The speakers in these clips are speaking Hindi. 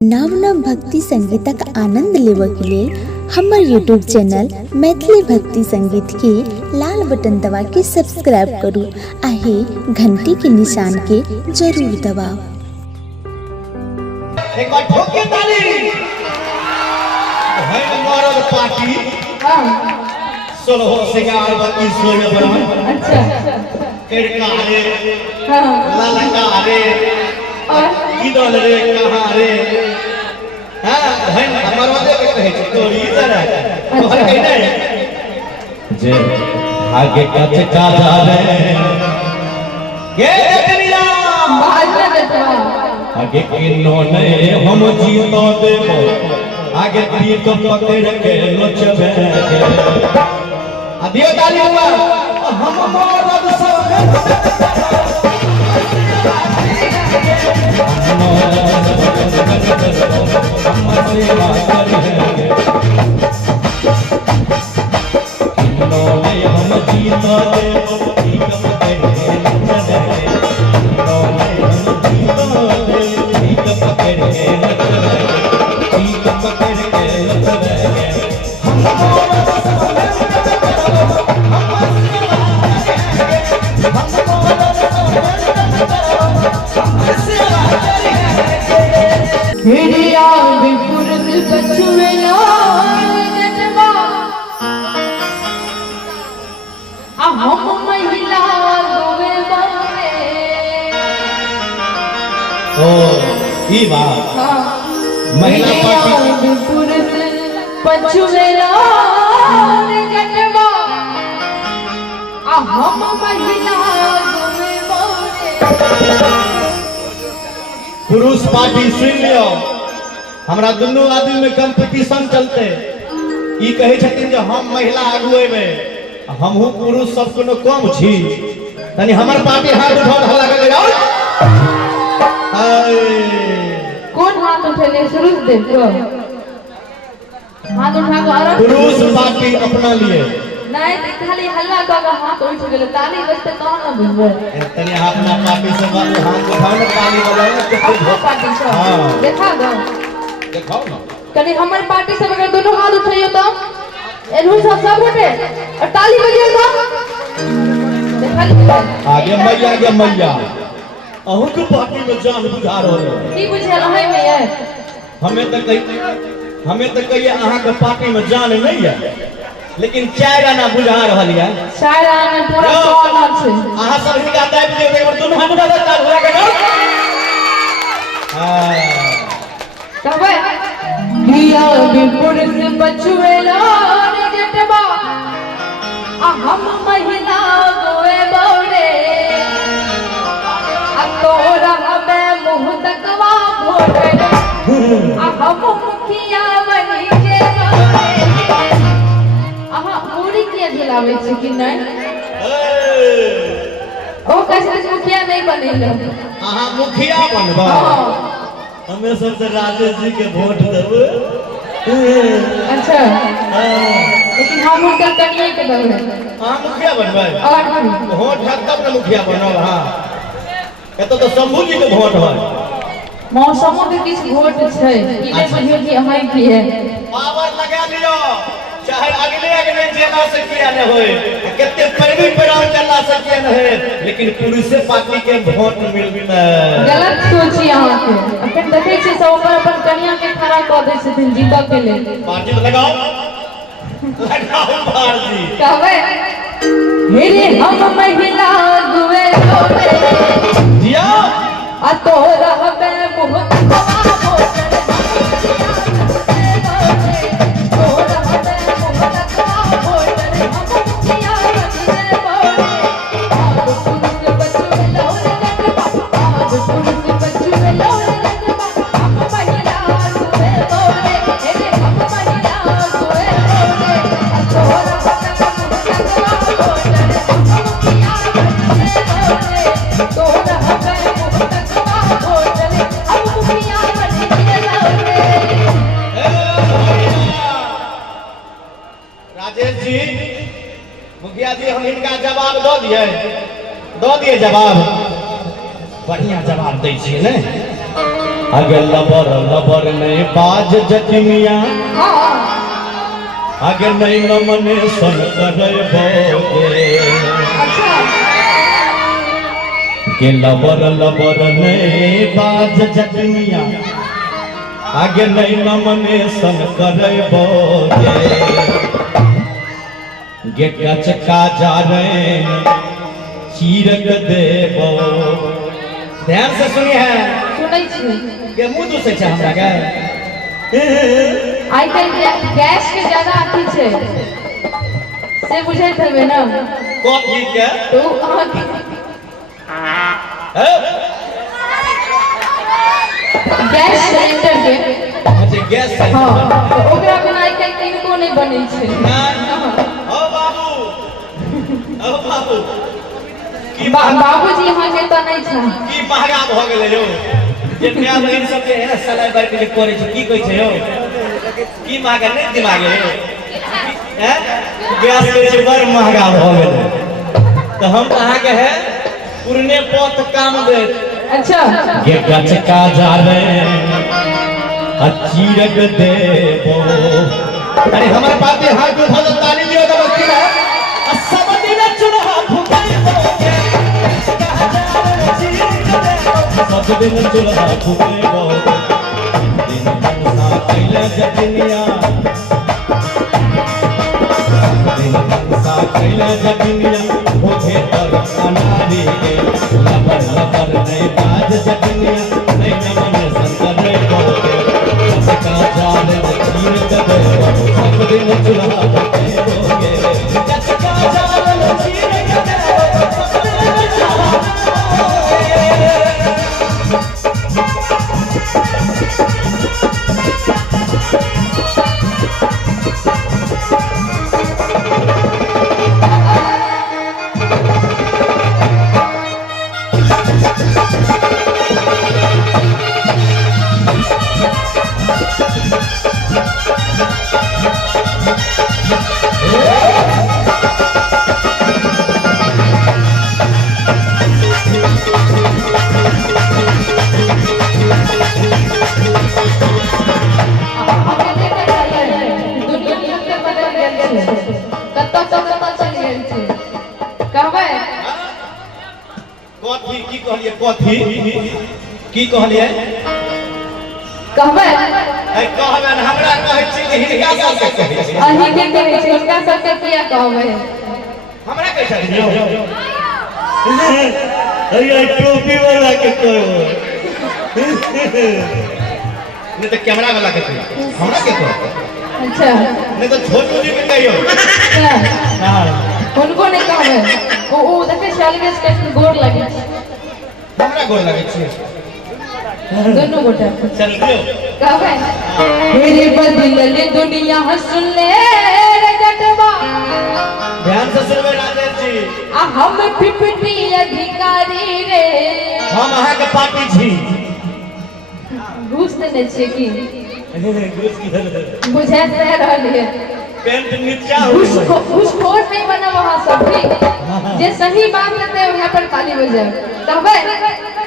नव नव भक्ति संगीतक आनंद लेबऽ के लेल हमर यूट्यूब चैनल मैथिली भक्ति संगीत के लाल बटन दबा के सब्सक्राइब करू आ घंटी के निशान के जरूर दबाओ। एक बार ठोक के ताली है मरद पार्टी सोलो सिंगार बत्ती सोने पर अच्छा केड़का रे हां ललका रे और इधर रे कहां रे हां है हमर वाले के कहे छी तोरी तरह तोहर कहि नहीं जे आगे कथ का जा रे ये देखनिया बाज देतवा आगे किन्नो ने हम जीतो देबो आगे तीर को पकड़ के नचबे दियो ताली हुआ हम मरद सब हम जीतो देबो ठीक पकड़ के नचबे महिला पार्टी पुरुष पछुएला जटवा हम महिला पुरुष पार्टी सुन लियो हमरा दुनू आदमी में कंपटीशन चलते ई कहे छथिन जे हम महिला आगुए में हमहु पुरुष सब कोनो कम छी तनी हमर पार्टी हाथ उठा हल्ला कर जाओ कौन हाथ उठेले शुरू देव को हाथ उठा के और पुरुष पार्टी अपना लिए नहीं तो खाली हल्ला का हाथ उठ गेले ताली बजते कौन ना बुझबे तनी अपना पार्टी से हाथ उठाओ ना ताली बजाओ ना अपना पार्टी से हां देखा दो दिखाओ ना कनी हमर पार्टी से अगर दोनों हाथ उठाइयो तो एनु सब उठे और ताली बजियो तो देखा आगे मैया अहू के पार्टी में जान बुझा रहे की बुझल है मैं हमें तो कहिए अहाँ के पार्टी में जान नहीं है लेकिन चाय गाना बुझा रहल है शायद आने पूरा कॉल छै अहाँ सब हिका दाब दे एक बार दोनों हाथ उठा दे ताल हो गया हां कहबे किया बिपुर से बचुएला जटवा हम महिला गोए बौरे तोरा हमें मुंह तकवा भोरे हम मुखिया बनी के पूरी के दिलावे छै कि नहीं ओ कैसे मुखिया नहीं बनेलो अहाँ मुखिया बनबा हमें सबसे राजेश जी के वोट देबे अच्छा लेकिन हम उनका कन्या के देबे अहाँ मुखिया बनबे और वोट है तब ना मुखिया बनब हां तो शंभू जी के वोट है मौसमों के किस वोट छै ई ने बुझियो कि अहाँ की है पावर लगा लियो चाहे अगले जेला से किया न होए कितने पैरवी पैराव चला से किया न है लेकिन पुलिस पार्टी के वोट मिलबे गलत सोची अहाँ के अपन देखे छी सब ऊपर अपन कन्या के खड़ा क दै छथिन जीत के लेल पार्टी लगाओ पार्टी कहबे मेरे हम महिला दुए तोरे जिया आ तोरा हबे बहुत हवा बोले तोरा हबे बहुत हवा बोले हम मुखिया बने बोले आज पुलिस बच्चों लौरे जटवा आज पुलिस बच्चों लौरे जटवा हम महिला दुए तोरे रे हम महिला दुए तोरे आ तोरा हबे बहुत हवा बोले हम मुखिया बने बोले तोरा हबे बहुत राजेश जी मुखिया जी हम इनका जवाब दो दिए जवाब बढ़िया जवाब दै छियै ने। आगे लबर लबर नहीं बाज जखनिया हाँ आगे नहीं नमने सन करे बोगे अच्छा के लबर लबर नहीं बाज जखनिया आगे नहीं नमने सन करे बोगे गे कच का जा रहे चीरक देबो ध्यान से सुनिए सुनै छी के मुंह दूसरे छै हमरा के आइ काल्हि गैस के ज्यादा अथी छै से बुझैत हेबै ना कॉफी के तो अहाँके गैस सिलेंडर के अच्छा गैस है हाँ तो ओकरा बिना आइ काल्हि किनको नहीं बनै छै ओ बाबू ओ बाबू की बाबूजी यहाँ के तो नहीं छै की महंगा भ गेलै यौ जे नया बहिन सब जे है ना सलाई बार के करे छै की कहै छै यौ की महंगा नहीं दिमाग यौ हैं गैस कहै छै बड़ महंगा भ गेलै तो हम कहाँ के है पुरने पोत काम दे अच्छा के गच का जा रे अचीरक देबो अरे हमारे बात में हाथ उठा दो ताली दियो तो बस्ती है सब दिन चुनहा फुकाई बोगे सब दिन चुनहा फुकाई बोगे दिन मनसा कैले जगनिया दिन मनसा कैले जगनिया मुझे तर अनारी के लबर लबर नहीं बाज जगनिया नहीं नमन संकर बोगे सबका जाल चीर कदे सब दिन चुनहा फुकाई बोगे सबका जाल चीर कदे सब दिन चुनहा फुकाई कथी की कहलिए कथी की कहलिए कहबै ए कहबे न हमरा कहै छी कि हिनका सबके कहै छी अहीं के कहै छी हुनका सबके किया कहबै हमरा कैसे दियो अरे टोपी वाला के कहो नहीं तो कैमरा वाला के कहो हमरा के कहो अच्छा नहीं तो छोटू जी के कहियो क्या हां उनको नहीं कहबै ओ देखे शालिगेस के गोर लगे हमरा गोर लगे छी दोनों गोटा चल दियो कहबै मेरे बदलले दुनिया सुन ले रे जटवा ध्यान से सुनबे राजेश जी आ हम पिपटी अधिकारी रे हम अहाँ के पार्टी छी घूस देने छे की घूस की बुझे से रहलिए पेंट नीचा हो घूसखोर नहीं बना वहाँ सब ठीक जे सही बात लेते हैं वहाँ पर ताली बजे कहबै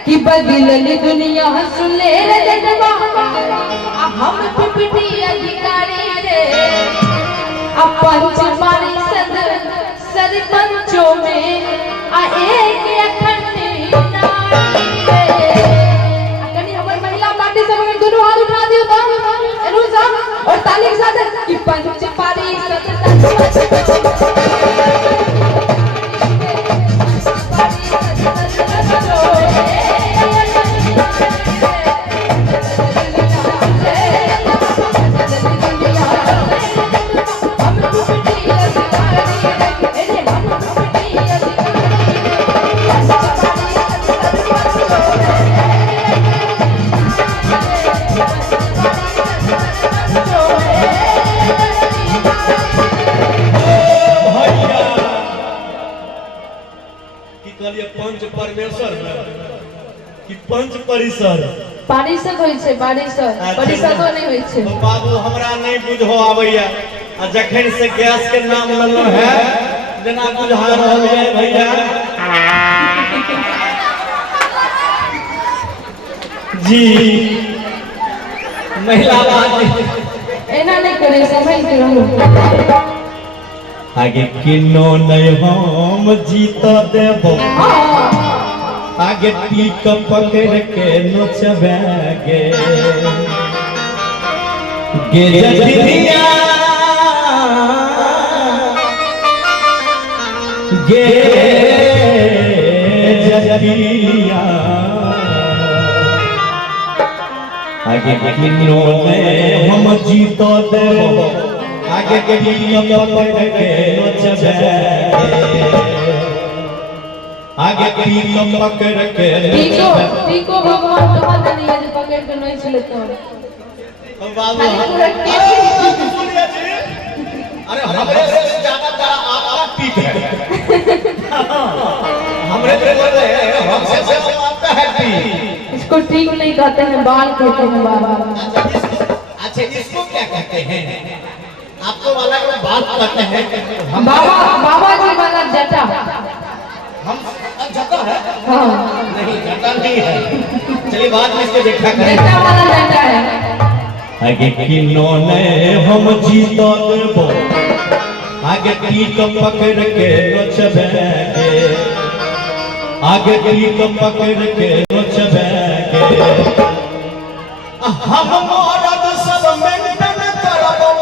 कि बदलली दुनिया सुन ले रे जटवा आ हम पिपटी अधिकारी रे आ पंच मारी सरपंचों में आ एक अखंड नारी रे कनी हमर महिला पार्टी सब में दोनों हाथ उठा दियो तो एनुसा और ताली के साथ कि पंच पारी पंच परमेश्वर कि पंच परिसर परिषद होय छै परिषदो नहीं होय छै तो बाबू हमरा नहीं बुझो आबैया आ जखन से गैस के नाम लेलो है जना बुझा रहल है भैया जी महिला बात एना नहीं करे समझ के रहू आगे किन्नो नहीं हम जीत देबो आगे टीक पकड़ के नोचबे गे जदिया गे जदिया आगे किन्नो नहीं हम जीत देबो आगे टीक पकड़ के नोचबे आगे टीक पकड़ के टीको भगवान तुम्हारा नहीं है पकड़ के नहीं चले तो बाबू अरे हमरे से ज्यादा आपका टीक है हमरे से बोल रहे हैं हमसे आपका है टीक इसको ठीक नहीं कहते हैं बाल कहते हैं बाबा अच्छा इसको क्या कहते हैं आपको वाला को बात कहते हैं बाबा जी वाला जटा हम जटा है हाँ नहीं जटा नहीं है चलिए बाद में इसको देखा करें जटा वाला जटा है आगे किन्नो ने हम जीत देबो आगे टीक पकड़ के नोचबे आगे टीक पकड़ के नोचबे हम मरद सब मेंटेन करबो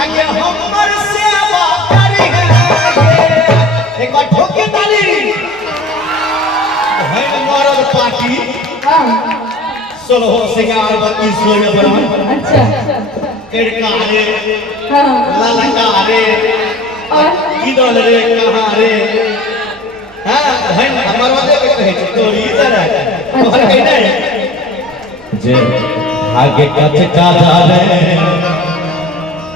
आगे हमर सेवा करी एक बार ठोके ताली है मरद पार्टी हाँ सोलह सिंगार बत्ती सोने बना अच्छा किड़कारे हाँ ललकारे और किदल रे कहां रे हां है हमर वाले के कहे छै तोरी तरह तोहर कहना है जे आगे कथे का जाले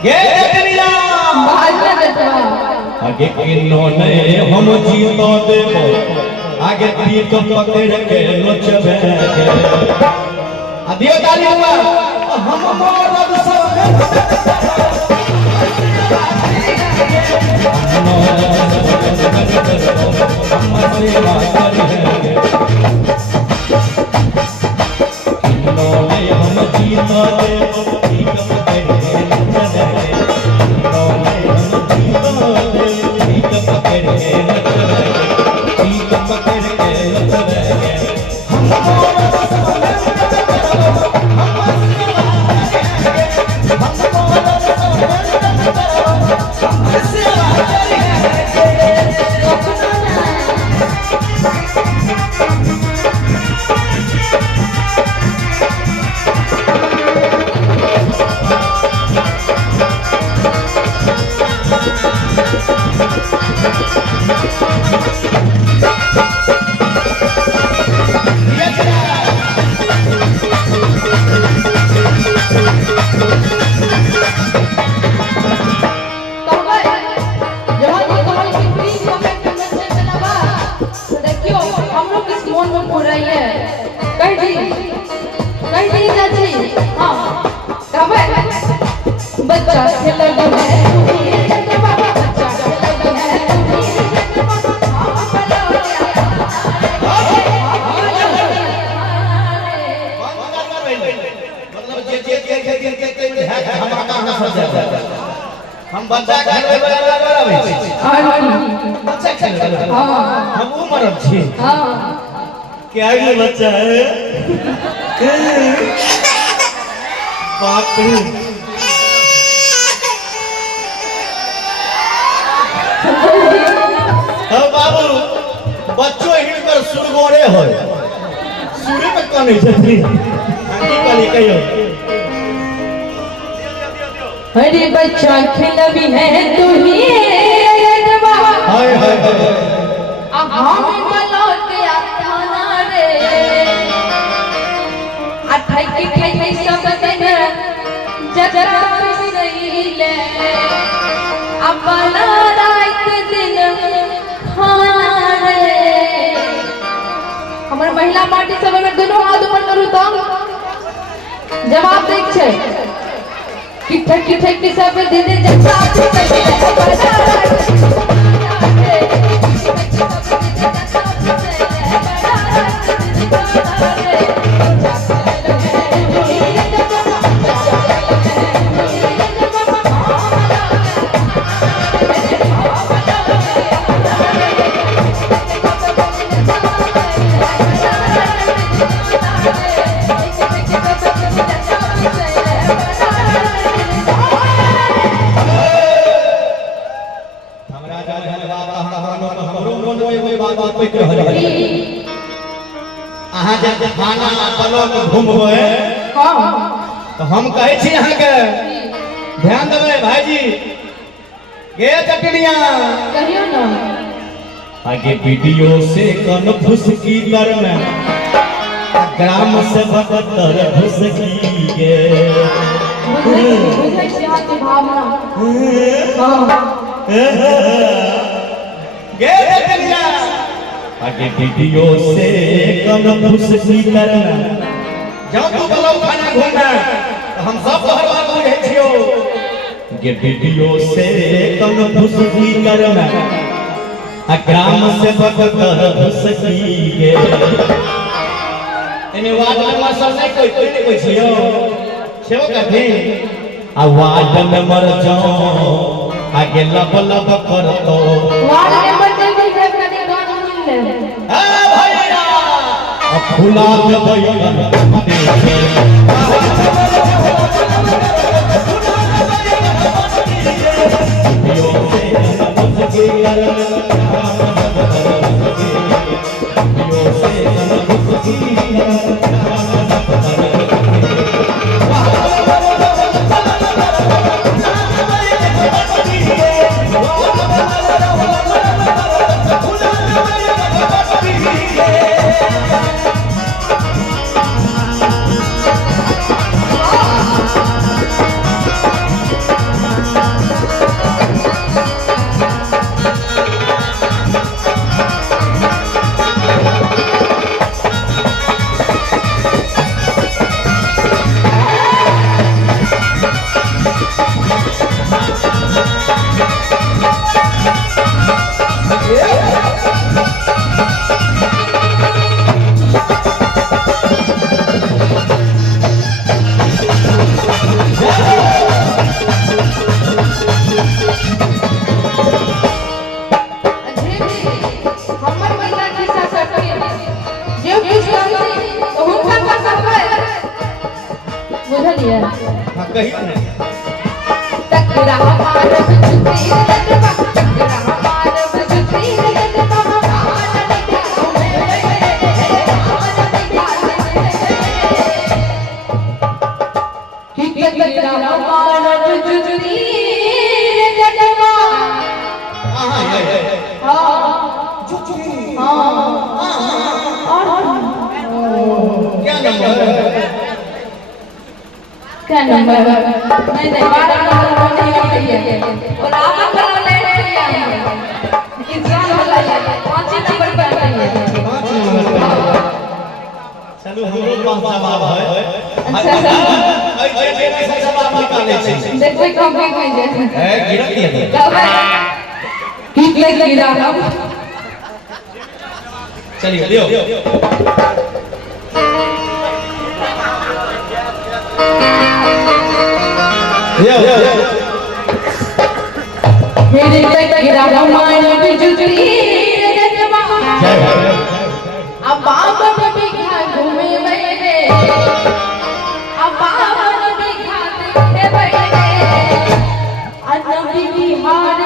गे दुनिया भाजना जटवा आगे किन्नो ने हम जीत देबो आगे टीक पकड़ के नोचबे दियो ताली हुआ हम मरद सब बच्चा खेलगी है बच्चा खेलगी है हम बच्चा खेलबै बराबर आबै छी बच्चा खेलबै हम उम्र छी क्या ये बच्चा है बाप रे बाबू बच्चों हिड़कर सुरगोरे हो सूर्य में कौन है कहियो अरे बच्चा खेलबी है तू ही हाय हाय हम मलौट आता ना रे अठाई के सब दिन जजरा रहीले अपना रात दिन खाना रे हमर महिला पार्टी सब में दोनों हाथ ऊपर करू तो जवाब देख छै किठक के सब दीदी जच्चा हमरा जान बाबा हमरो मन में बात पैक रहल अहाँ जब खाना पलक घूमबै तो हम कहै छी अहाँ के ध्यान देबै भाईजी गे चटनिया कहियो ना आगे वीडियो से कन फुसकी करना ग्राम से बदतर फुसकी गे बुझै छी हाथ भावना गे चटनिया आगे वीडियो से कन फुसकी करना जब तू बोलो खाना घूमना तो हम सब हर बार बुझै छियो गे वीडियो से कन फुसकी करना ग्राम से बदतर फुसकी गे एमे वार्ड में सब नहीं कोई छियो सेहो कहते आ वार्ड में मर जाओ आगे लब लब करतो वार्ड नंबर जल्दी से कने गाना सुन ले ए भैया अब फुला के बैगन देखे यो से फुसकी बुझलिए हां कहियो ने टकरा हमार बजती रटबा टकरा हमार बजती रटबा कि टकरा हमार बजती रटबा हां क्या नंबर नहीं नहीं 12 नंबर नहीं है और आप कल लेट किया है एग्जाम वाला है 5 नंबर पर है चलो हमरो पांच जवाब है अच्छा ऐसे कैसे जवाब निकाले छी देखो कंप्लीट हो जाए है गिरत है ठीक लग गिरा हम चलिए लियो मेरे तक गिरा हमारे बिजुली रजवा अब बाबन बिघा घूमे बैठे अब बाबन बिघा देखते बैठे अनबी बिहार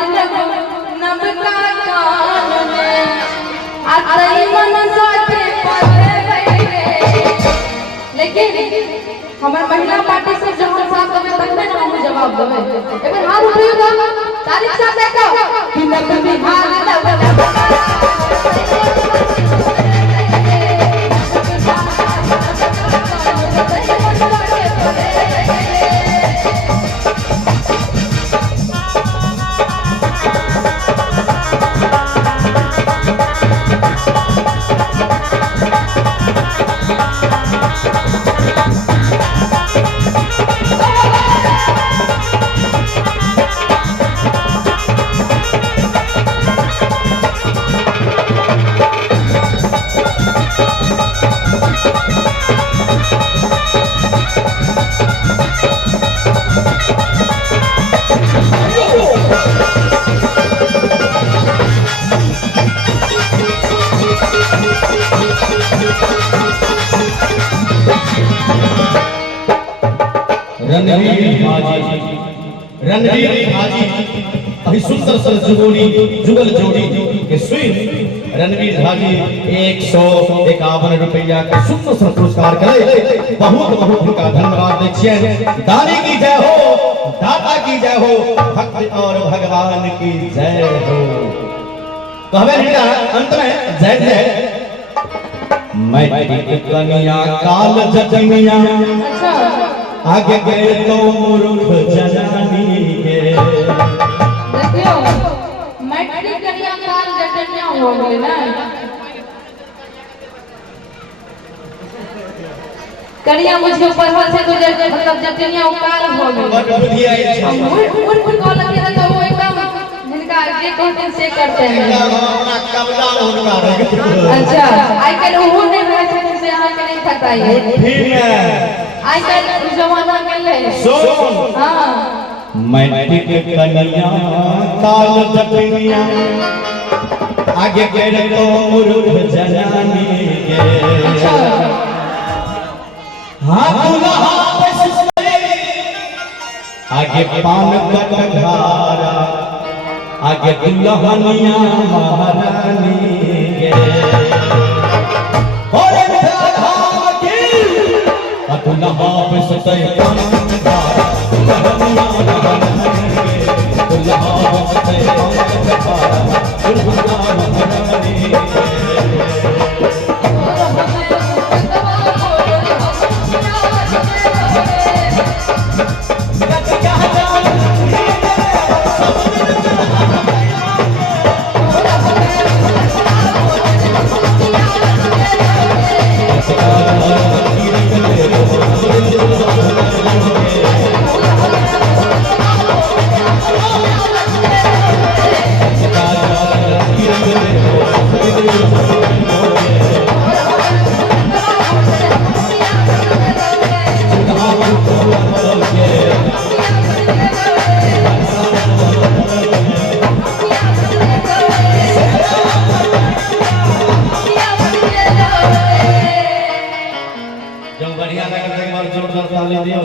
नब का कान में अतई मन साथे पढ़े बैठे लेकिन हमार महिला पार्टी से जहां साथ देवे तखने ना हम जवाब देवे एक बार हाथ उठाइएगा तारीफ साथ देखो कि नब बिहार नब रणवीर हाजी अभी सुंदर सर जुगल जोड़ी के स्वीट रणवीर हाजी 151 रुपया का सुंदर सर पुरस्कार करे बहुत बहुत उनका धन्यवाद दीजिए। दानी की जय हो, दाता की जय हो, भक्त और भगवान की जय हो। कहवे बेटा अंत में जय जय मैं कन्या काल जजमिया अच्छा आगे गए तो मूर्ख जनानी के देखियो मैट्रिक कन्या काल जटनिया हो गए ना कन्या मुझे पढ़ल से तो मतलब जटनिया काल हो गए बड़ बुद्धि आई छै मूर्ख कॉल के तो वो एकदम जिनका जे कहते हैं से करते हैं अपना कब्जा उनका अच्छा आई कल वो नहीं रहे थे से यहां के नहीं पता है ठीक है आई कल जमाना में ले सुन हां मैट्रिक कन्या काल जटनिया आगे गए तो मूर्ख जनानी के हाँ दुल्हा आगे पान कटघारा आगे दुल्हनिया महारानी के और राधा की दुल्हा बसते पान कटघारा दुल्हनिया महारानी के दुल्हा बसते पान कटघारा दुल्हनिया महारानी के बढ़िया लगा जोरदार ताली दियो।